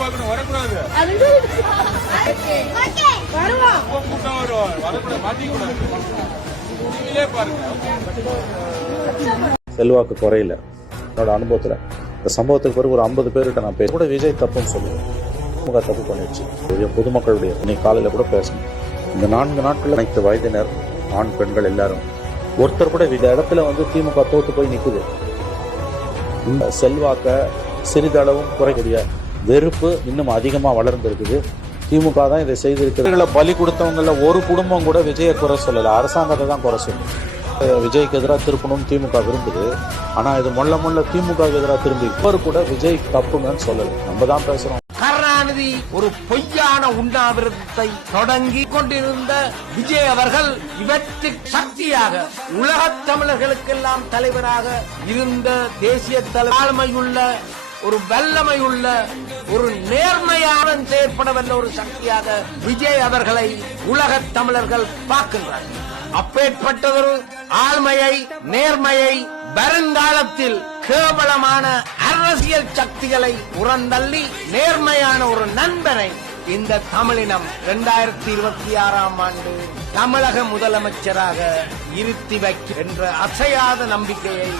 பார்க்கணும், வரக்கூடாது. வரக்கூடாது, மாத்திக்கூடாது. பாருங்க. செல்வாக்கு குறையில என்னோட அனுபவத்துல இந்த சம்பவத்துக்கு பிறகு ஒரு 50 பேர்கிட்ட நான் பேச கூட விஜய் தப்புன்னு சொல்லுவேன். திமுக தப்பு பண்ணிடுச்சு. பொதுமக்களுடைய இன்னைக்கு காலையில கூட பேசணும். இந்த 4 நாட்கள் அனைத்து வயதினர் ஆண் பெண்கள் எல்லாரும் ஒருத்தர் கூட இந்த இடத்துல திமுக தோத்து போய் நிக்குது. இந்த செல்வாக்க சிறிதளவும் குறைக்கூடிய வெறுப்பு இன்னும் அதிகமா வளர்ந்துருக்குது. திமுக தான் இதை செய்திருக்கிறது. பலி கொடுத்தவங்கள ஒரு குடும்பம் கூட விஜயை குறை சொல்லல, அரசாங்கத்தை தான் குறை சொல்லும். விஜய்க்கு எதிராக திருப்பணும் திமுக விரும்புது. ஆனா இது முள்ள திமுக எதிராக திரும்பி இவர் கூட விஜய் தப்புங்கன்னு சொல்லல. நம்ம தான் பேசுறோம். கருணாநிதி ஒரு பொய்யான உண்ணாவிரதத்தை தொடங்கி கொண்டிருந்த விஜய் அவர்கள் இவற்றை சக்தியாக உலகத் தமிழர்களுக்கெல்லாம் தலைவராக இருந்த தேசிய தலைமையுள்ள ஒரு வல்லமையுள்ள ஒரு நேர்மையான செயற்படவல்ல ஒரு சக்தியாக விஜய் அவர்களை உலகத் தமிழர்கள் பார்க்கின்றார்கள். அப்பேற்பட்டதொரு ஆழ்மையை நேர்மையை வருங்காலத்தில் கேவலமான அரசியல் சக்திகளை புறந்தள்ளி நேர்மையான ஒரு நண்பனை இந்த தமிழினம் 2026ஆம் ஆண்டு தமிழக முதலமைச்சராக இருத்தி வைக்கும் என்ற அசையாத நம்பிக்கையை